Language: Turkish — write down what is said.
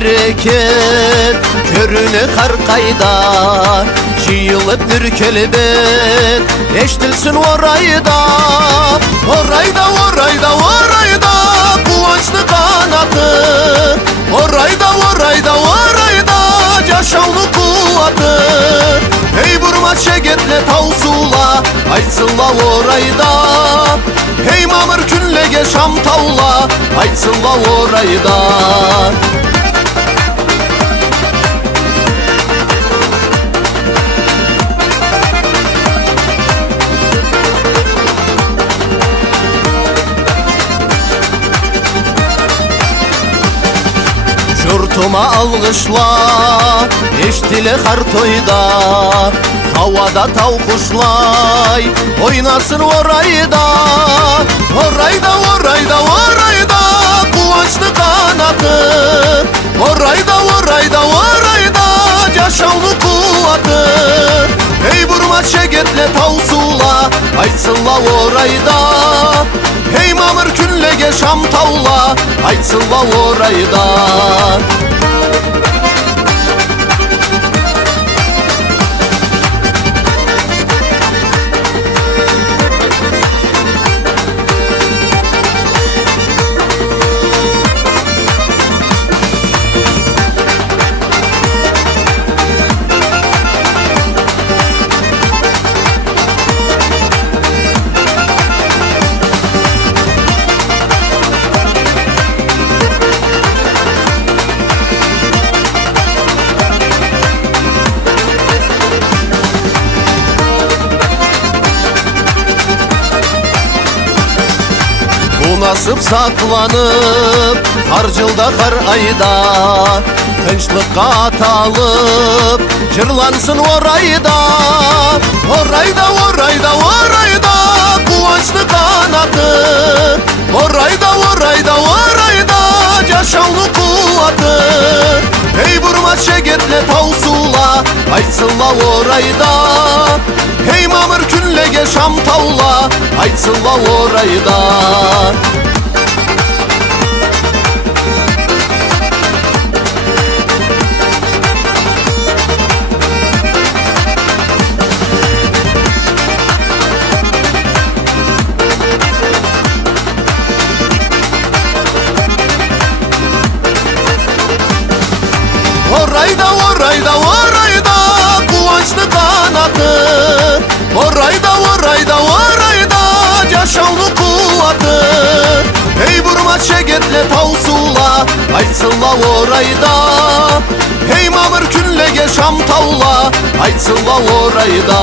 bereket körüne har kayda jıyılıp bir kelebek eştilsin orayda orayda orayda orayda kuvvançlı kanatı orayda orayda orayda yaşavlı kuvvatı hey burma çegetle tavsula aytsınla orayda hey mamır künlege şam tavla aytsınla orayda Şurtuma algışla eştile hartoyda havada tav kuşlay oynasın orayda orayda orayda orayda kuvvançlı kanatı orayda orayda orayda yaşavlı kuvvatı hey burma çegetle tavsula aytsınla orayda hey mamır künlege şam tavla aytsınla orayda Nasip saklanıp harcılda kar ayda Tinçlikka atalıp jırlansın orayda orayda orayda orayda kuvvançlı kanatı orayda orayda orayda yaşavlı kuvvatı hey burma çegetle tavsula aytsınla orayda hey mamır künlege şam tavla aytsınla orayda Orayda orayda orayda kuvvançlı kanatı orayda orayda orayda yaşavlı kuvvatı hey burma çegetle tavsula aytsınla orayda hey mamır künlege şam tavla aytsınla orayda